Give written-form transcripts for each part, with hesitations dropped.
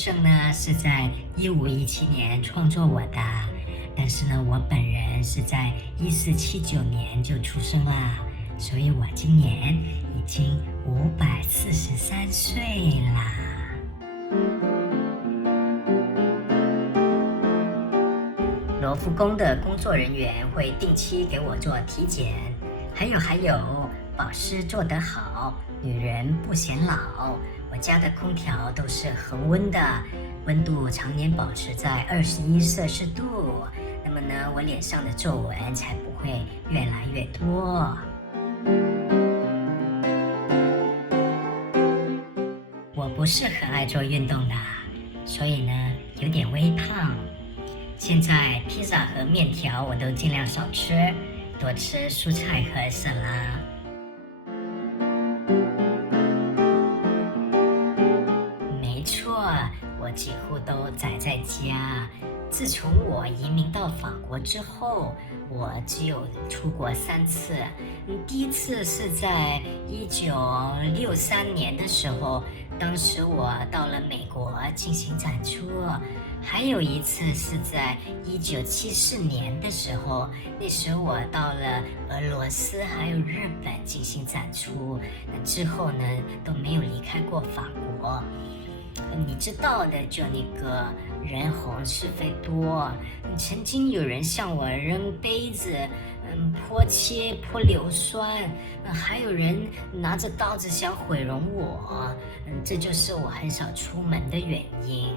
生呢是在1517年创作我的，但是呢，我本人是在1479年就出生啦，所以我今年已经543岁啦。罗浮宫的工作人员会定期给我做体检，还有，保湿做得好，女人不显老。我家的空调都是恒温的，温度常年保持在21摄氏度。那么呢，我脸上的皱纹才不会越来越多。我不是很爱做运动的，所以呢，有点微胖。现在披萨和面条我都尽量少吃，多吃蔬菜和沙拉。没错，我几乎都宅在家。自从我移民到法国之后，我只有出国3次。第一次是在1963年的时候，当时我到了美国进行展出。还有一次是在1974年的时候，那时候我到了俄罗斯还有日本进行展出。那之后呢，都没有离开过法国。你知道的，就那个人红是非多，曾经有人向我扔杯子，泼漆、泼硫酸，还有人拿着刀子想毁容我，这就是我很少出门的原因。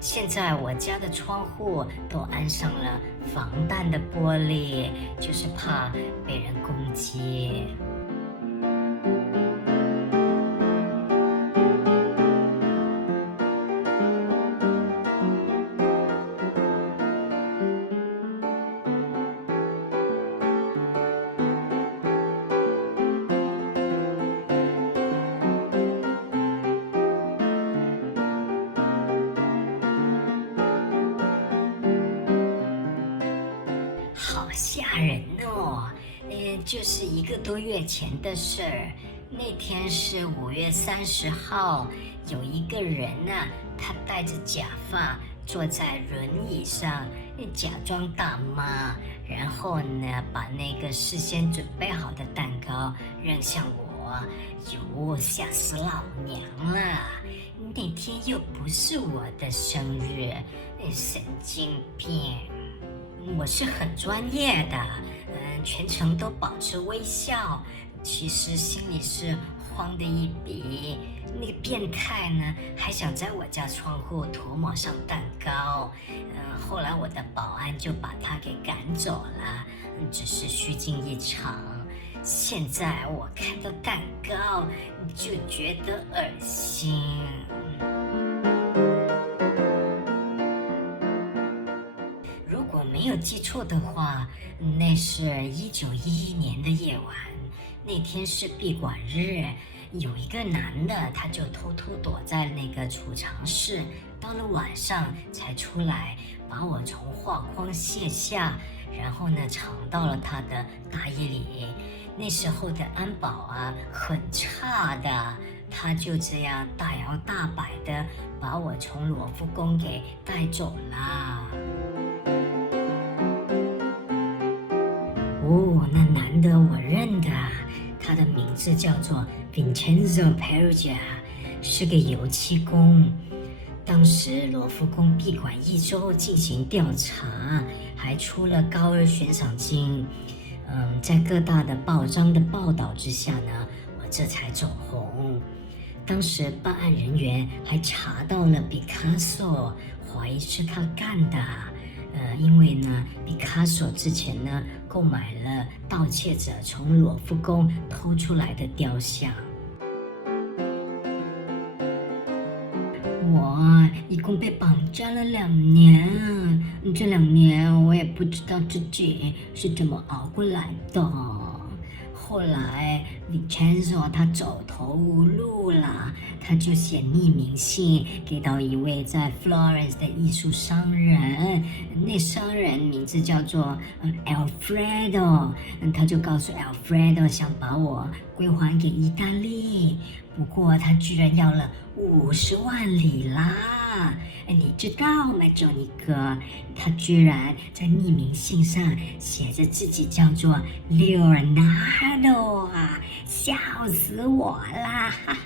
现在我家的窗户都安上了防弹的玻璃，就是怕被人攻击。好吓人哦！就是1个多月前的事儿。那天是5月30号，有一个人呢，他戴着假发，坐在轮椅上，假装大妈，然后呢，把那个事先准备好的蛋糕扔向我，哟，吓死老娘了！那天又不是我的生日，神经病！我是很专业的，全程都保持微笑，其实心里是慌的一笔。那个变态呢，还想在我家窗户涂抹上蛋糕，后来我的保安就把他给赶走了，只是虚惊一场。现在我看到蛋糕就觉得恶心。没有记错的话，那是1911年的夜晚。那天是闭馆日，有一个男的，他就偷偷躲在那个储藏室，到了晚上才出来，把我从画框卸下，然后呢，藏到了他的大衣里。那时候的安保啊，很差的，他就这样大摇大摆的把我从罗浮宫给带走了。哦，那男的我认得，他的名字叫做 Vincenzo Perugia， 是个油漆工。当时罗浮宫闭馆1周进行调查，还出了高额悬赏金。在各大的报章的报道之下呢，我这才走红。当时办案人员还查到了毕卡索，怀疑是他干的。因为呢，毕卡索之前呢购买了盗窃者从罗浮宫偷出来的雕像。我一共被绑架了2年，这2年我也不知道自己是怎么熬过来的。后来 Vincenzo 他走投无路了，他就写匿名信给到一位在 Florence 的艺术商人，那商人名字叫做Alfredo， 他就告诉 Alfredo 想把我归还给意大利，不过他居然要了50万里啦！你知道吗，周尼哥？他居然在匿名信上写着自己叫做 Leonardo 啊，笑死我啦！哈哈。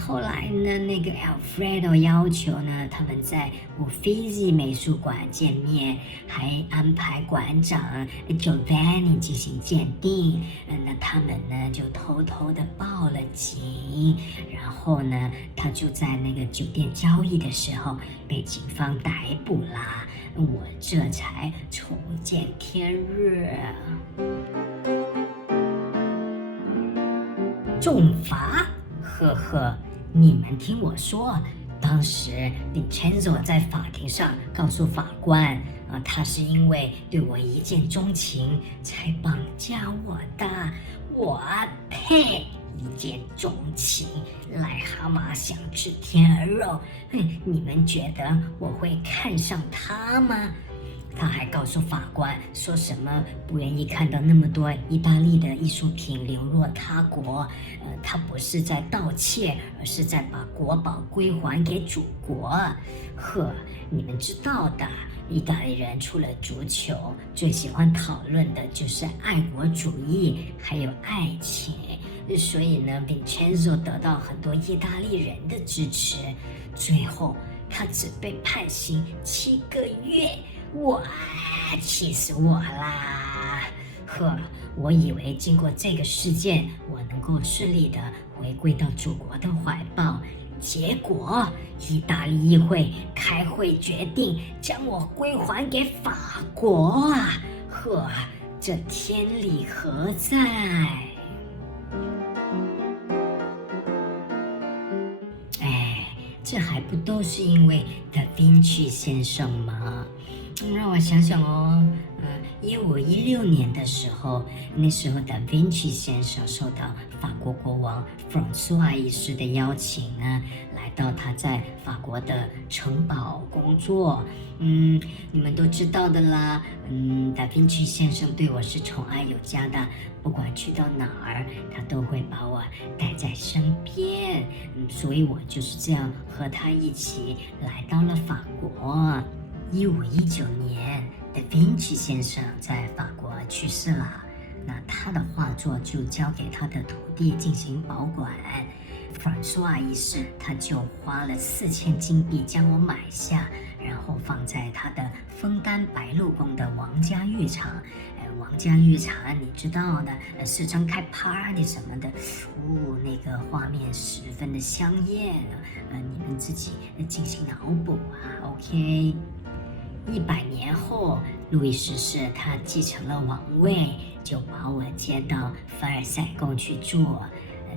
后来呢，那个 Alfredo 要求呢，他们在 Uffizi 美术馆见面，还安排馆长 Giovanni 进行鉴定。那他们呢就偷偷的报了警，然后呢，他就在那个酒店交易的时候被警方逮捕啦。我这才重见天日。重罚？呵呵，你们听我说，当时Vincenzo在法庭上告诉法官，他是因为对我一见钟情才绑架我的。我呸！一见钟情，癞蛤蟆想吃天鹅肉。你们觉得我会看上他吗？他还告诉法官说什么不愿意看到那么多意大利的艺术品流落他国，他不是在盗窃，而是在把国宝归还给祖国。呵，你们知道的，意大利人除了足球，最喜欢讨论的就是爱国主义，还有爱情。所以呢 ，Vincenzo 得到很多意大利人的支持，最后他只被判刑7个月。哇，气死我啦！呵，我以为经过这个事件，我能够顺利的回归到祖国的怀抱，结果意大利议会开会决定将我归还给法国啊！呵，这天理何在？这还不都是因为达芬奇先生吗？让我想想哦，1516年的时候，那时候达芬奇先生受到法国国王弗朗索瓦一世的邀请呢，来到他在法国的城堡工作。你们都知道的啦。达芬奇先生对我是宠爱有加的，不管去到哪儿，他都会把我带在身边。所以我就是这样和他一起来到了法国。1519年，达芬奇先生在法国去世了，那他的画作就交给他的徒弟进行保管。弗朗索瓦一世他就花了4000金币将我买下，然后放在他的枫丹白露宫的王家浴场。王家浴场你知道的，时常开 party 什么的，那个画面十分的香艳，你们自己进行脑补啊 ，OK。100年后，路易十四他继承了王位，就把我接到凡尔赛宫去住。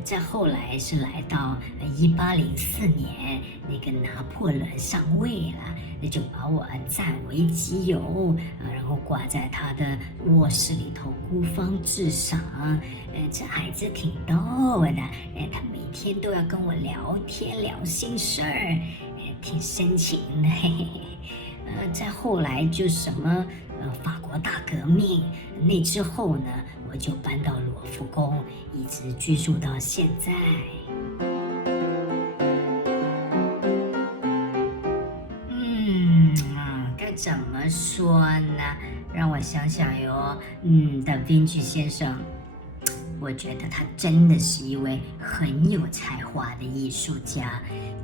再后来是来到1804年，那个拿破仑上位了，那就把我占为己有，然后挂在他的卧室里头孤芳自赏。这孩子挺逗的，他每天都要跟我聊天聊心事儿，挺深情的，嘿嘿嘿。再后来就什么法国大革命，那之后呢，我就搬到罗浮宫，一直居住到现在。该怎么说呢？让我想想哟。达芬奇先生，我觉得他真的是一位很有才华的艺术家，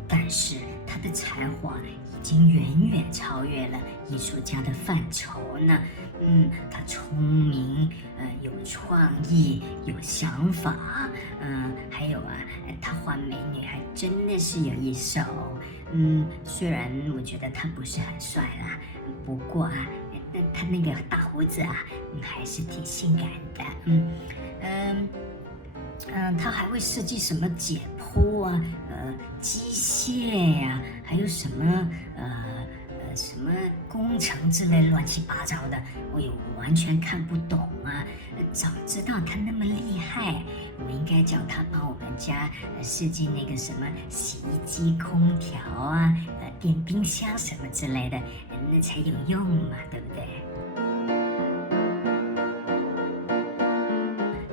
但是他的才华已经远远超越了艺术家的范畴呢。他聪明，有创意，有想法，还有他画美女还真的是有一手。虽然我觉得他不是很帅啦，不过他那个大胡子还是挺性感的。他还会设计什么解剖机械呀，还有什么什么工程之类乱七八糟的，我完全看不懂啊！早知道他那么厉害，我应该叫他帮我们家设计那个什么洗衣机、空调电冰箱什么之类的，那才有用嘛，对不对？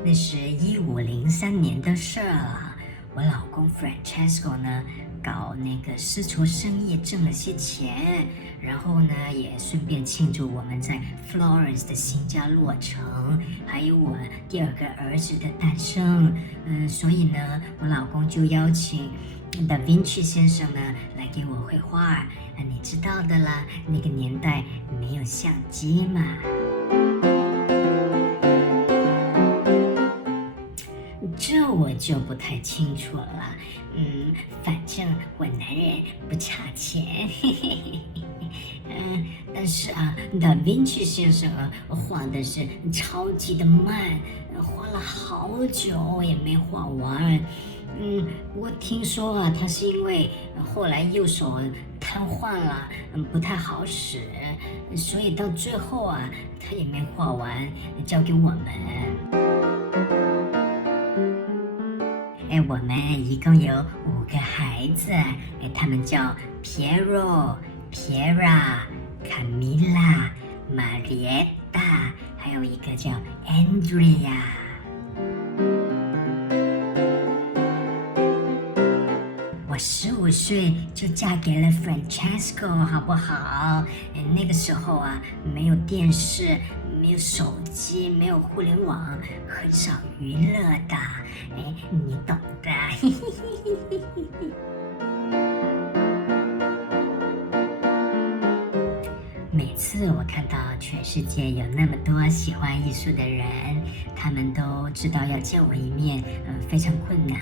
那是1503年的事儿了。我老公 Francesco 呢，搞那个丝绸生意挣了些钱，然后呢，也顺便庆祝我们在 Florence 的新家落成，还有我第2个儿子的诞生。所以呢，我老公就邀请Da Vinci 先生呢来给我绘画。你知道的啦，那个年代没有相机嘛。这我就不太清楚了。反正我男人不差钱，但是Da Vinci 先生画的是超级的慢，画了好久也没画完。我听说他是因为后来右手瘫痪了，不太好使，所以到最后他也没画完，交给我们。我们一共有5个孩子，他们叫 Piero、Piera、Camilla、Marietta， 还有一个叫 Andrea。我15岁就嫁给了 Francesco， 好不好？那个时候没有电视，没有手机，没有互联网，很少娱乐的。你懂的。每次我看到全世界有那么多喜欢艺术的人，他们都知道要见我一面，非常困难，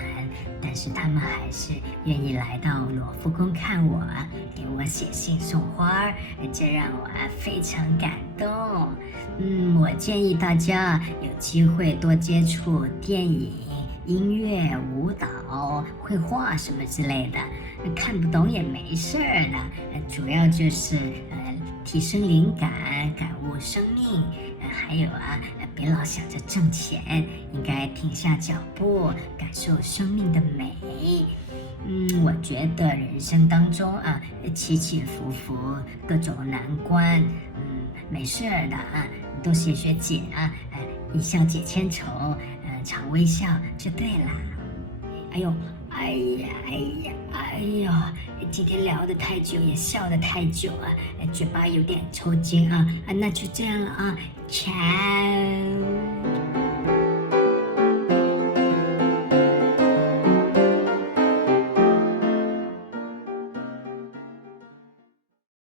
但是他们还是愿意来到罗浮宫看我，给我写信送花，这让我非常感动。我建议大家有机会多接触电影、音乐、舞蹈、绘画什么之类的，看不懂也没事的，主要就是提升灵感，感悟生命，还有别老想着挣钱，应该停下脚步，感受生命的美。我觉得人生当中起起伏伏，各种难关，没事的多学学姐一笑解千愁，常微笑就对了。哎呀，今天聊得太久，也笑得太久嘴巴有点抽筋那就这样了，ciao。